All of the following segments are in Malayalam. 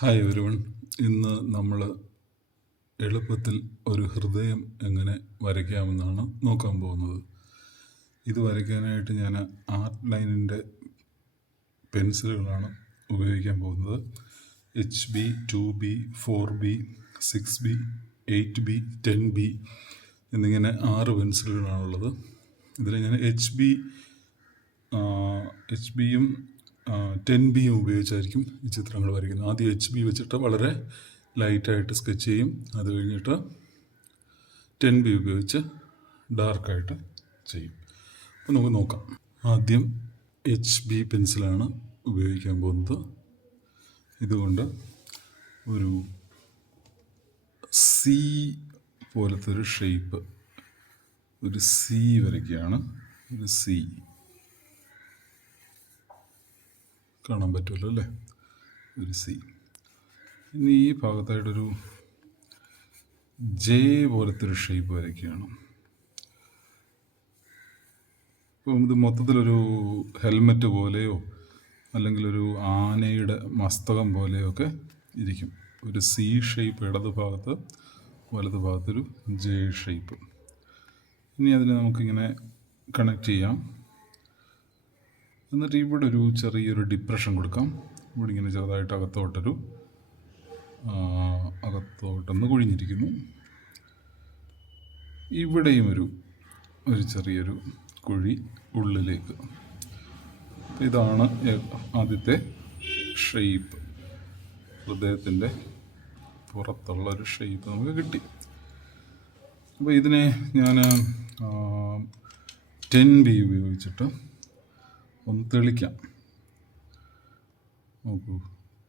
Hi everyone. ഇന്ന് നമ്മൾ എളുപ്പത്തിൽ ഒരു ഹൃദയം എങ്ങനെ വരയ്ക്കാമെന്നാണ് നോക്കാൻ പോകുന്നത്. ഇത് വരയ്ക്കാനായിട്ട് ഞാൻ ആർട്ട് ലൈനിൻ്റെ പെൻസിലുകളാണ് ഉപയോഗിക്കാൻ പോകുന്നത്. HB, 2B, 4B, 6B, 8B, 10B എന്നിങ്ങനെ 6 പെൻസിലുകളാണുള്ളത്. ഇതിൽ ഞാൻ HBയും 10Bയും ഉപയോഗിച്ചായിരിക്കും ഈ ചിത്രങ്ങൾ വരയ്ക്കുന്നത്. ആദ്യം HB വെച്ചിട്ട് വളരെ ലൈറ്റായിട്ട് സ്കെച്ച് ചെയ്യും. അത് കഴിഞ്ഞിട്ട് 10B ഉപയോഗിച്ച് ഡാർക്കായിട്ട് ചെയ്യും. അപ്പോൾ നമുക്ക് നോക്കാം. ആദ്യം HB പെൻസിലാണ് ഉപയോഗിക്കാൻ പോകുന്നത്. ഇതുകൊണ്ട് ഒരു C പോലത്തെ ഒരു ഷേപ്പ്, ഒരു C വരയ്ക്കുകയാണ്. ഒരു C കാണാൻ പറ്റുമല്ലോ അല്ലേ, ഒരു C. ഇനി ഈ ഭാഗത്തായിട്ടൊരു J പോലത്തെ ഒരു ഷേപ്പ് വരയ്ക്കുകയാണ്. അപ്പം ഇത് മൊത്തത്തിലൊരു ഹെൽമെറ്റ് പോലെയോ അല്ലെങ്കിൽ ഒരു ആനയുടെ മസ്തകം പോലെയോ ഒക്കെ ഇരിക്കും. ഒരു C ഷേപ്പ് ഇടത് ഭാഗത്ത്, വലത് ഭാഗത്തൊരു J ഷേപ്പ്. ഇനി അതിനെ നമുക്കിങ്ങനെ കണക്ട് ചെയ്യാം. എന്നിട്ട് ഇവിടെ ഒരു ചെറിയൊരു ഡിപ്രഷൻ കൊടുക്കാം. ഇവിടെ ഇങ്ങനെ ചെറുതായിട്ട് അകത്തോട്ടൊന്ന് കുഴിഞ്ഞിരിക്കുന്നു. ഇവിടെയും ഒരു ചെറിയൊരു കുഴി ഉള്ളിലേക്ക്. ഇതാണ് ആദ്യത്തെ ഷേപ്പ്. ഹൃദയത്തിൻ്റെ പുറത്തുള്ള ഒരു ഷേപ്പ് നമുക്ക് കിട്ടി. അപ്പോൾ ഇതിനെ ഞാൻ 10B ഉപയോഗിച്ചിട്ട് ഒന്ന് തെളിക്കാം. നോക്കൂ,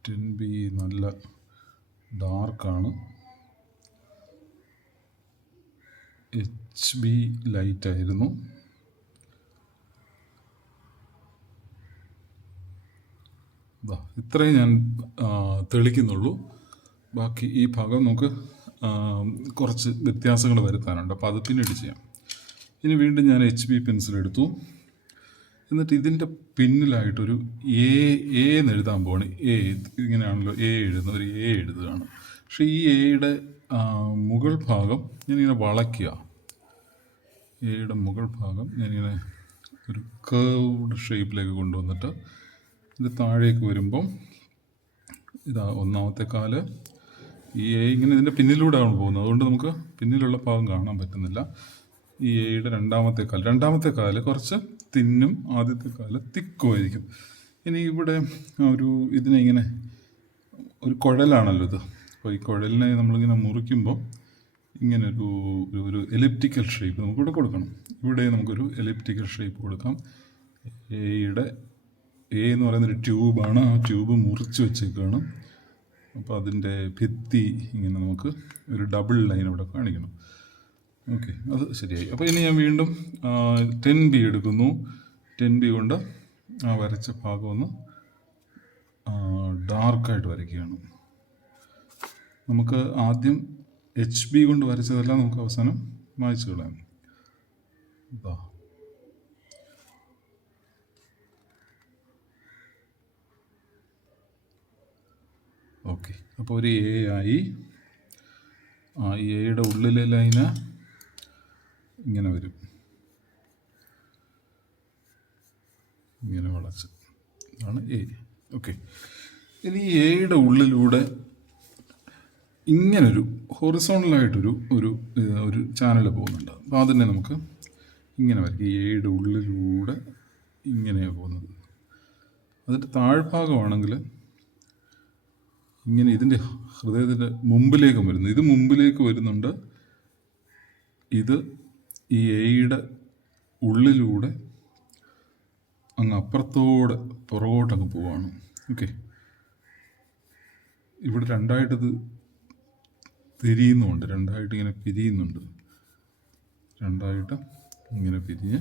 10B നല്ല ഡാർക്കാണ്, HB ലൈറ്റായിരുന്നു. ഇത്രയും ഞാൻ തെളിക്കുന്നുള്ളൂ. ബാക്കി ഈ ഭാഗം നമുക്ക് കുറച്ച് വ്യത്യാസങ്ങൾ വരുത്താനുണ്ട്. അപ്പോൾ അത് പിന്നീട് ചെയ്യാം. ഇനി വീണ്ടും ഞാൻ HB പെൻസിൽ എടുത്തു. എന്നിട്ട് ഇതിൻ്റെ പിന്നിലായിട്ടൊരു എ എന്ന് എഴുതാൻ പോവാണ്. ഇങ്ങനെയാണല്ലോ എഴുതുന്നത്, ഒരു എഴുതുകയാണ്. പക്ഷേ ഈ എയുടെ മുകൾ ഭാഗം ഞാനിങ്ങനെ വളയ്ക്കുക. എയുടെ മുകൾ ഭാഗം ഞാനിങ്ങനെ ഒരു കർവ്ഡ് ഷേപ്പിലേക്ക് കൊണ്ടുവന്നിട്ട് ഇത് താഴേക്ക് വരുമ്പം ഇതാ ഒന്നാമത്തെ കാല്. ഈ ഇങ്ങനെ ഇതിൻ്റെ പിന്നിലൂടെയാണ് പോകുന്നത്. അതുകൊണ്ട് നമുക്ക് പിന്നിലുള്ള ഭാഗം കാണാൻ പറ്റുന്നില്ല. ഈ എയുടെ രണ്ടാമത്തെ കാല് കുറച്ച് തിന്നും, ആദ്യത്തെ കാല് തിക്കുമായിരിക്കും. ഇനി ഇവിടെ ഇതിനെ ഇങ്ങനെ ഒരു കുഴലാണല്ലോ ഇത്. അപ്പോൾ ഈ കുഴലിനെ നമ്മളിങ്ങനെ മുറിക്കുമ്പോൾ ഇങ്ങനെ ഒരു എലിപ്റ്റിക്കൽ ഷേപ്പ് നമുക്കിവിടെ കൊടുക്കണം. ഇവിടെ നമുക്കൊരു എലിപ്റ്റിക്കൽ ഷേപ്പ് കൊടുക്കാം. എ എന്ന് പറയുന്നൊരു ട്യൂബാണ്. ആ ട്യൂബ് മുറിച്ച് വെച്ചേക്കാണ്. അപ്പോൾ അതിൻ്റെ ഭിത്തി ഇങ്ങനെ നമുക്ക് ഒരു ഡബിൾ ലൈൻ ഇവിടെ കാണിക്കണം. ഓക്കെ, അത് ശരിയായി. അപ്പോൾ ഇനി ഞാൻ വീണ്ടും 10B എടുക്കുന്നു. 10B കൊണ്ട് ആ വരച്ച ഭാഗം ഒന്ന് ഡാർക്കായിട്ട് വരയ്ക്കുകയാണ്. നമുക്ക് ആദ്യം HB കൊണ്ട് വരച്ചതെല്ലാം നമുക്ക് അവസാനം മായ്ച്ചു കളയാം. ഓക്കെ, അപ്പോൾ ഒരു A ആയി. ഈ എയുടെ ഉള്ളിലെ ലൈന് ഇങ്ങനെ വരും, ഇങ്ങനെ വളച്ച്. ഇതാണ് A. ഓക്കെ, ഇനി എയുടെ ഉള്ളിലൂടെ ഇങ്ങനൊരു ഹൊറിസോണലായിട്ടൊരു ഒരു ചാനൽ പോകുന്നുണ്ട്. അപ്പോൾ അതിനെ നമുക്ക് ഇങ്ങനെ വരയ്ക്കും. ഈ എയുടെ ഉള്ളിലൂടെ ഇങ്ങനെയാണ് പോകുന്നത്. അതിൻ്റെ താഴ്ഭാഗമാണെങ്കിൽ ഇങ്ങനെ ഇതിൻ്റെ ഹൃദയത്തിൻ്റെ മുമ്പിലേക്കും വരുന്നു. ഇത് മുമ്പിലേക്ക് വരുന്നുണ്ട്. ഇത് ഈ എയുടെ ഉള്ളിലൂടെ അങ്ങ് അപ്പുറത്തോടെ പുറകോട്ടങ്ങ് പോവാണ്. ഓക്കെ, ഇവിടെ രണ്ടായിട്ടത് തിരിയുന്നുണ്ട്, രണ്ടായിട്ട് ഇങ്ങനെ പിരിയുന്നുണ്ട്, രണ്ടായിട്ട് ഇങ്ങനെ പിരിഞ്ഞ്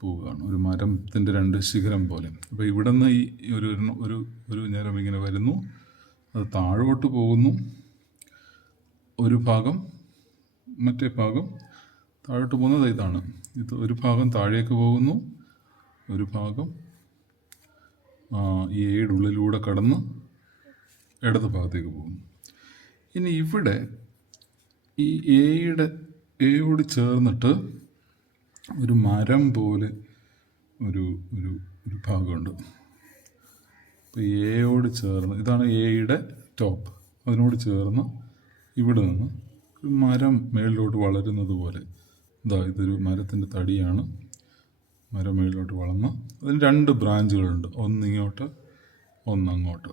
പോവുകയാണ്. ഒരു മരത്തിൻ്റെ 2 ശിഖരം പോലെ. അപ്പോൾ ഇവിടെ നിന്ന് ഈ ഒരു നേരം ഇങ്ങനെ വരുന്നു, അത് താഴോട്ട് പോകുന്നു. ഒരു ഭാഗം, മറ്റേ ഭാഗം താഴോട്ട് പോകുന്നത് ഇതാണ്. ഇത് ഒരു ഭാഗം താഴേക്ക് പോകുന്നു, ഒരു ഭാഗം ഈ എയുടെ ഉള്ളിലൂടെ കടന്ന് ഇടത് ഭാഗത്തേക്ക് പോകുന്നു. ഇനി ഇവിടെ ഈ എയോട് ചേർന്നിട്ട് ഒരു മരം പോലെ ഒരു ഒരു ഒരു ഭാഗമുണ്ട്. അപ്പോൾ എയോട് ചേർന്ന്, ഇതാണ് എയുടെ ടോപ്പ്, അതിനോട് ചേർന്ന് ഇവിടെ നിന്ന് ഒരു മരം മേളിലോട്ട് വളരുന്നത് പോലെ, ഇതൊരു മരത്തിൻ്റെ തടിയാണ്. മരം മേളിലോട്ട് വളർന്ന് അതിന് 2 ബ്രാഞ്ചുകളുണ്ട്, ഒന്നിങ്ങോട്ട് ഒന്നങ്ങോട്ട്.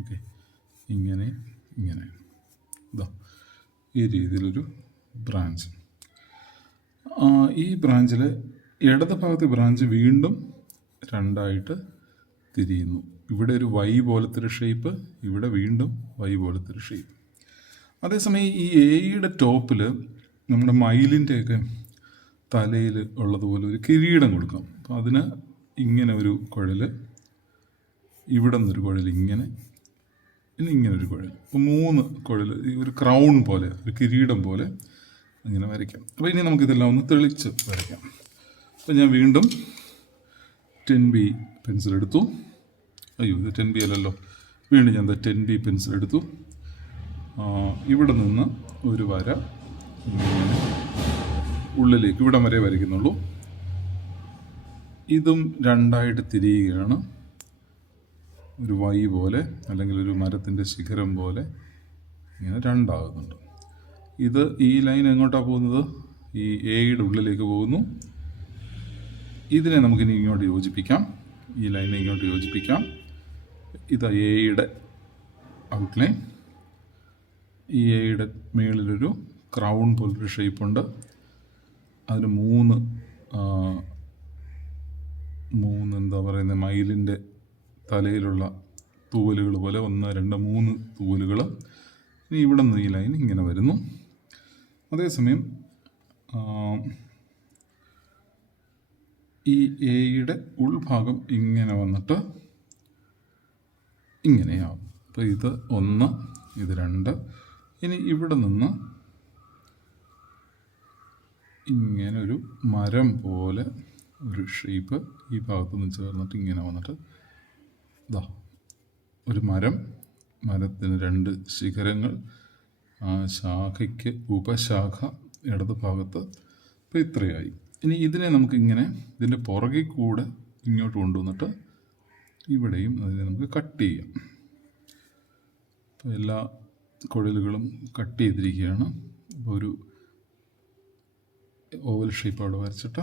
ഓക്കെ, ഇങ്ങനെ ഇങ്ങനെ ഈ രീതിയിലൊരു ബ്രാഞ്ച്. ഈ ബ്രാഞ്ചിൽ ഇടത് ഭാഗത്തെ ബ്രാഞ്ച് വീണ്ടും 2ആയിട്ട് തിരിയുന്നു. ഇവിടെ ഒരു വൈ പോലത്തെ ഒരു ഷേപ്പ്, ഇവിടെ വീണ്ടും വൈ പോലത്തെ ഒരു ഷേപ്പ്. അതേസമയം ഈ എയുടെ ടോപ്പിൽ നമ്മുടെ മയിലിൻ്റെയൊക്കെ തലയിൽ ഉള്ളതുപോലെ ഒരു കിരീടം കൊടുക്കാം. അപ്പോൾ അതിന് ഇങ്ങനെ ഒരു കുഴൽ, ഇവിടെ നിന്നൊരു കുഴൽ, ഇങ്ങനെ ഒരു കുഴൽ, അപ്പോൾ 3 കുഴൽ, ഒരു ക്രൗൺ പോലെ, ഒരു കിരീടം പോലെ ഇങ്ങനെ വരയ്ക്കാം. അപ്പോൾ ഇനി നമുക്കിതെല്ലാം ഒന്ന് തെളിച്ച് വരയ്ക്കാം. അപ്പോൾ ഞാൻ വീണ്ടും 10B പെൻസിൽ എടുത്തു. ഇത് 10B അല്ലല്ലോ, വീണ്ടും ഞാൻ 10B പെൻസിൽ എടുത്തു. ഇവിടെ നിന്ന് ഒരു വര ഇങ്ങനെ ഉള്ളിലേക്ക് ഇവിടം വരെ വരയ്ക്കുന്നുള്ളൂ. ഇതും 2ആയിട്ട് തിരിയുകയാണ്, ഒരു വൈ പോലെ അല്ലെങ്കിൽ ഒരു മരത്തിൻ്റെ ശിഖരം പോലെ ഇങ്ങനെ 2 ആകുന്നുണ്ട്. ഈ ലൈൻ എങ്ങോട്ടാണ് പോകുന്നത്? ഈ എയുടെ ഉള്ളിലേക്ക് പോകുന്നു. ഇതിനെ നമുക്കിനി ഇങ്ങോട്ട് യോജിപ്പിക്കാം, ഈ ലൈനെ ഇങ്ങോട്ട് യോജിപ്പിക്കാം. എയുടെ ഔട്ട്ലൈൻ. ഈ എയുടെ മേളിലൊരു ക്രൗൺ പോലൊരു ഷേപ്പുണ്ട്, അതിന് 3 എന്താ പറയുന്നത്, മയിലിൻ്റെ തലയിലുള്ള തൂവലുകൾ പോലെ 1, 2, 3 തൂവലുകൾ. ഇനി ഇവിടെ നിന്ന് ഈ ലൈൻ ഇങ്ങനെ വരുന്നു. അതേസമയം ഈ എയുടെ ഉൾഭാഗം ഇങ്ങനെ വന്നിട്ട് ഇങ്ങനെയാവും. അപ്പോൾ ഇത് 1, ഇത് 2. ഇനി ഇവിടെ നിന്ന് ഇങ്ങനെ ഒരു മരം പോലെ ഒരു ഷേപ്പ് ഈ ഭാഗത്തു നിന്ന് ചേർന്നിട്ട് ഇങ്ങനെ വന്നിട്ട് ഒരു മരത്തിന് 2 ശിഖരങ്ങൾ, ആ ശാഖയ്ക്ക് ഉപശാഖ ഇടത് ഭാഗത്ത്. അപ്പോൾ ഇത്രയായി. ഇനി ഇതിനെ നമുക്കിങ്ങനെ ഇതിൻ്റെ പുറകിൽ കൂടെ ഇങ്ങോട്ട് കൊണ്ടുവന്നിട്ട് ഇവിടെയും അതിനെ നമുക്ക് കട്ട് ചെയ്യാം. അപ്പോൾ എല്ലാ കുഴലുകളും കട്ട് ചെയ്തിരിക്കുകയാണ്. അപ്പോൾ ഒരു ഓവൽ ഷേപ്പ് അവിടെ വരച്ചിട്ട്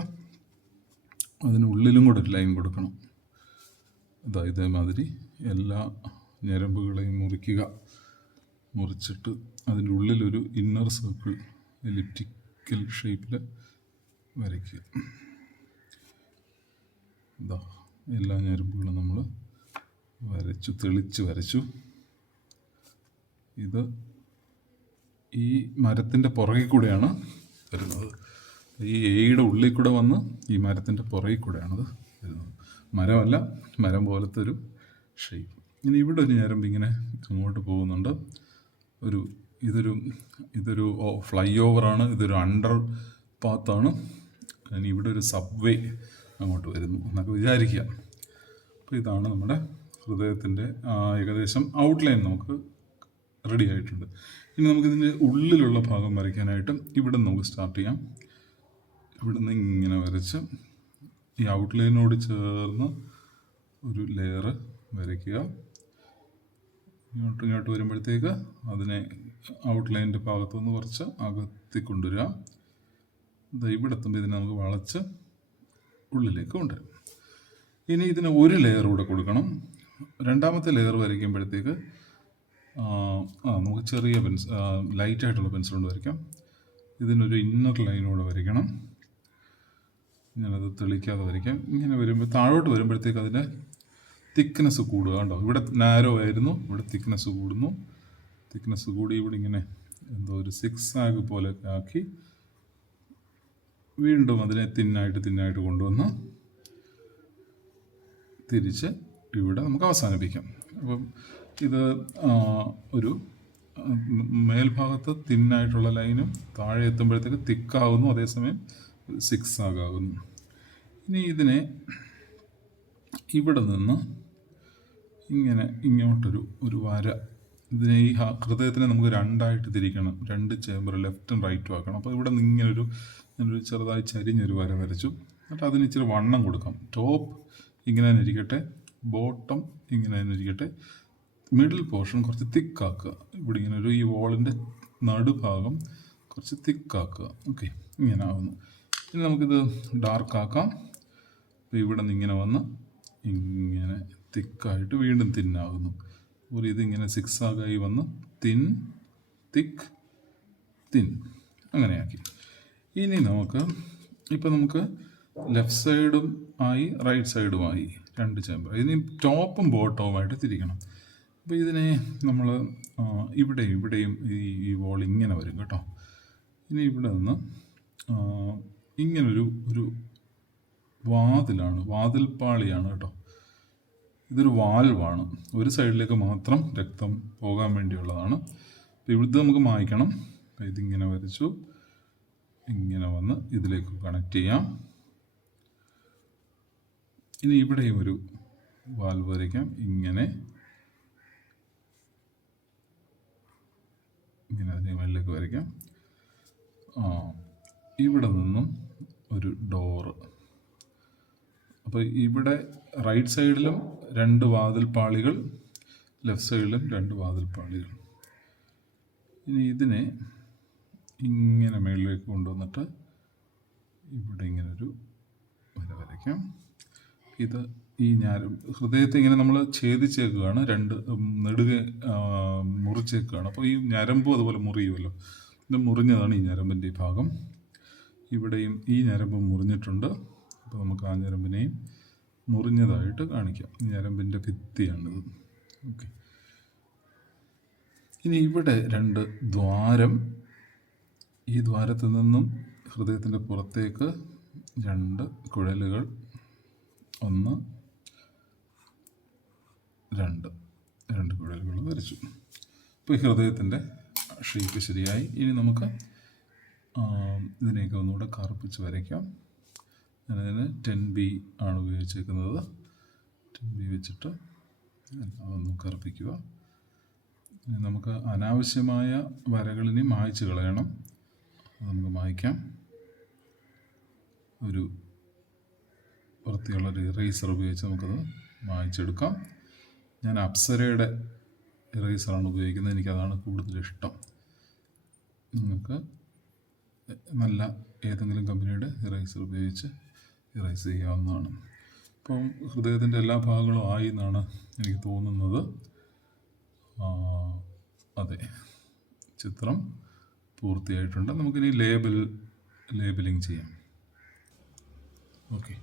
അതിനുള്ളിലും കൂടെ ഒരു ലൈൻ കൊടുക്കണം. ഇതേമാതിരി എല്ലാ ഞരമ്പുകളെയും മുറിച്ചിട്ട് അതിൻ്റെ ഉള്ളിലൊരു ഇന്നർ സർക്കിൾ എലിപ്റ്റിക്കൽ ഷേപ്പിൽ വരയ്ക്കുക. എല്ലാ ഞരമ്പുകളും നമ്മൾ തെളിച്ച് വരച്ചു. ഇത് ഈ മരത്തിൻ്റെ പുറകിൽ കൂടെയാണ് വരുന്നത്. ഈ എയുടെ ഉള്ളിൽ കൂടെ വന്ന് ഈ മരത്തിൻ്റെ പുറകിൽ കൂടെയാണത് വരുന്നത്. മരമല്ല, മരം പോലത്തെ ഒരു ഷേപ്പ്. ഇനി ഇവിടെ ഒരു ഞരമ്പ് ഇങ്ങനെ അങ്ങോട്ട് പോകുന്നുണ്ട്. ഇതൊരു ഫ്ലൈ ഓവറാണ്, ഇതൊരു അണ്ടർ പാത്താണ്. ഇനി ഇവിടെ ഒരു സബ്വേ അങ്ങോട്ട് വരുന്നു എന്നൊക്കെ വിചാരിക്കുക. അപ്പോൾ ഇതാണ് നമ്മുടെ ഹൃദയത്തിൻ്റെ ഏകദേശം ഔട്ട്ലൈൻ നമുക്ക് റെഡി ആയിട്ടുണ്ട്. ഇനി നമുക്കിതിൻ്റെ ഉള്ളിലുള്ള ഭാഗം വരയ്ക്കാനായിട്ട് ഇവിടെ നമുക്ക് സ്റ്റാർട്ട് ചെയ്യാം. ഇവിടെ നിന്ന് ഇങ്ങനെ വരച്ച് ഈ ഔട്ട്ലൈനോട് ചേർന്ന് ഒരു ലെയർ വരയ്ക്കുക. ഇങ്ങോട്ട് വരുമ്പോഴത്തേക്ക് അതിനെ ഔട്ട്ലൈൻ്റെ ഭാഗത്തുനിന്ന് കുറച്ച് അകത്തി കൊണ്ടുവരിക. ഇവിടെ എത്തുമ്പോൾ ഇതിനെ നമുക്ക് വളച്ച് ഉള്ളിലേക്ക് കൊണ്ടുവരും. ഇനി ഇതിന് ഒരു ലെയർ കൂടെ കൊടുക്കണം. 2ാമത്തെ ലെയർ വരയ്ക്കുമ്പോഴത്തേക്ക് നമുക്ക് ചെറിയ ലൈറ്റായിട്ടുള്ള പെൻസിൽ കൊണ്ട് വരയ്ക്കാം. ഇതിനൊരു ഇന്നർ ലൈനോടെ വരയ്ക്കണം. ഞാനത് തെളിക്കാതെ വരയ്ക്കാം. ഇങ്ങനെ വരുമ്പോൾ താഴോട്ട് വരുമ്പോഴത്തേക്ക് അതിൻ്റെ തിക്നെസ് കൂടുക. കണ്ടോ, ഇവിടെ നാരോ ആയിരുന്നു, ഇവിടെ തിക്നെസ് കൂടുന്നു. തിക്നെസ് കൂടി ഇവിടെ ഇങ്ങനെ ഒരു 6 ആഗ് പോലെ ആക്കി വീണ്ടും അതിനെ തിന്നായിട്ട് കൊണ്ടുവന്ന് തിരിച്ച് ഇവിടെ നമുക്ക് അവസാനിപ്പിക്കാം. അപ്പം ഇത് ഒരു മേൽഭാഗത്ത് തിന്നായിട്ടുള്ള ലൈനും താഴെ എത്തുമ്പോഴത്തേക്ക് തിക്കാകുന്നു, അതേസമയം 6 ആകുന്നു. ഇനി ഇതിനെ ഇവിടെ നിന്ന് ഇങ്ങനെ ഇങ്ങോട്ടൊരു വര. ഇതിനെ ഈ ഹൃദയത്തിനെ നമുക്ക് രണ്ടായിട്ട് തിരിക്കണം, രണ്ട് ചേമ്പർ ലെഫ്റ്റും റൈറ്റും ആക്കണം. അപ്പോൾ ഇവിടെ നിന്ന് ഞാനൊരു ചെറുതായി ചരിഞ്ഞൊരു വര വരച്ചു. എന്നിട്ട് അതിന് ഇച്ചിരി വണ്ണം കൊടുക്കാം. ടോപ്പ് ഇങ്ങനെ തന്നെ ഇരിക്കട്ടെ, ബോട്ടം ഇങ്ങനെ തന്നെ ഇരിക്കട്ടെ, മിഡിൽ പോർഷൻ കുറച്ച് തിക്കാക്കുക. ഇവിടെ ഇങ്ങനെ ഈ വോളിൻ്റെ നടുഭാഗം കുറച്ച് തിക്കാക്കുക. ഓക്കെ, ഇങ്ങനെ ആവുന്നു. ഇനി നമുക്കിത് ഡാർക്കാക്കാം. ഇവിടെ നിന്ന് ഇങ്ങനെ വന്ന് ഇങ്ങനെ തിക്കായിട്ട് വീണ്ടും തിന്നാകുന്നു. ഒരു ഇതിങ്ങനെ സിക്സാഗായി വന്ന് തിൻ തിക്ക് തിൻ അങ്ങനെയാക്കി. ഇനി നമുക്ക് ലെഫ്റ്റ് സൈഡും ആയി റൈറ്റ് സൈഡുമായി രണ്ട് ചേമ്പർ. ഇനി ടോപ്പും ബോട്ടവുമായിട്ട് തിരിക്കണം. അപ്പോൾ ഇതിനെ നമ്മൾ ഇവിടെയും ഈ വോൾ ഇങ്ങനെ വരും കേട്ടോ. ഇനി ഇവിടെ നിന്ന് ഇങ്ങനൊരു വാതിൽപ്പാളിയാണ് കേട്ടോ. ഇതൊരു വാൽവാണ്, ഒരു സൈഡിലേക്ക് മാത്രം രക്തം പോകാൻ വേണ്ടിയുള്ളതാണ്. അപ്പോൾ ഇവിടുത്തെ നമുക്ക് മായ്ക്കണം. അപ്പോൾ ഇതിങ്ങനെ വരച്ചു, ഇങ്ങനെ വന്ന് ഇതിലേക്ക് കണക്ട് ചെയ്യാം. ഇനി ഇവിടെയും ഒരു വാൽവ് വരയ്ക്കാം. ഇങ്ങനെ അതിനെ മേളിലേക്ക് വരയ്ക്കാം. ഇവിടെ നിന്നും ഒരു ഡോറ്. അപ്പോൾ ഇവിടെ റൈറ്റ് സൈഡിലും രണ്ട് വാതിൽപ്പാളികൾ, ലെഫ്റ്റ് സൈഡിലും രണ്ട് വാതിൽപ്പാളികൾ. ഇനി ഇതിനെ ഇങ്ങനെ മേളിലേക്ക് കൊണ്ടുവന്നിട്ട് ഇവിടെ ഇങ്ങനൊരു വര വരയ്ക്കാം. ഇത് ഈ ഹൃദയത്തെ ഇങ്ങനെ നമ്മൾ ഛേദിച്ചേക്കുകയാണ്, രണ്ട് നെടുകെ മുറിച്ചേക്കുകയാണ്. അപ്പോൾ ഈ ഞരമ്പും അതുപോലെ മുറിയുമല്ലോ. ഇത് മുറിഞ്ഞതാണ് ഈ ഞരമ്പിൻ്റെ ഈ ഭാഗം. ഇവിടെയും ഈ ഞരമ്പ് മുറിഞ്ഞിട്ടുണ്ട്. അപ്പോൾ നമുക്ക് ആ ഞരമ്പിനെയും മുറിഞ്ഞതായിട്ട് കാണിക്കാം. ഈ ഞരമ്പിൻ്റെ ഭിത്തിയാണിത്. ഓക്കെ, ഇനി ഇവിടെ രണ്ട് ദ്വാരം. ഈ ദ്വാരത്തിൽ നിന്നും ഹൃദയത്തിൻ്റെ പുറത്തേക്ക് രണ്ട് കുഴലുകൾ, 1 2 കുഴലുകൾ വരച്ചു. ഇപ്പോൾ ഈ ഹൃദയത്തിൻ്റെ ഷേപ്പ് ശരിയായി. ഇനി നമുക്ക് ഇതിനെയൊക്കെ ഒന്നുകൂടെ കറുപ്പിച്ച് വരയ്ക്കാം. ഞാനതിന് 10B ആണ് ഉപയോഗിച്ചേക്കുന്നത്. 10B വെച്ചിട്ട് ഒന്ന് കറുപ്പിക്കുക. നമുക്ക് അനാവശ്യമായ വരകളിനെ മായ്ച്ച് കളയണം. നമുക്ക് മായ്ക്കാം. ഒരു വൃത്തിയുള്ളൊരു ഇറേസർ ഉപയോഗിച്ച് നമുക്കത് മായ്ച്ചെടുക്കാം. ഞാൻ അപ്സരയുടെ ഇറേസറാണ് ഉപയോഗിക്കുന്നത്, എനിക്കതാണ് കൂടുതൽ ഇഷ്ടം. നിങ്ങൾക്ക് നല്ല ഏതെങ്കിലും കമ്പനിയുടെ ഇറേസർ ഉപയോഗിച്ച് ഇറേസ് ചെയ്യാവുന്നതാണ്. അപ്പം ഹൃദയത്തിൻ്റെ എല്ലാ ഭാഗങ്ങളും ആയി എന്നാണ് എനിക്ക് തോന്നുന്നത്. അതെ, ചിത്രം പൂർത്തിയായിട്ടുണ്ട്. നമുക്കിനി ലേബലിംഗ് ചെയ്യാം. ഓക്കെ.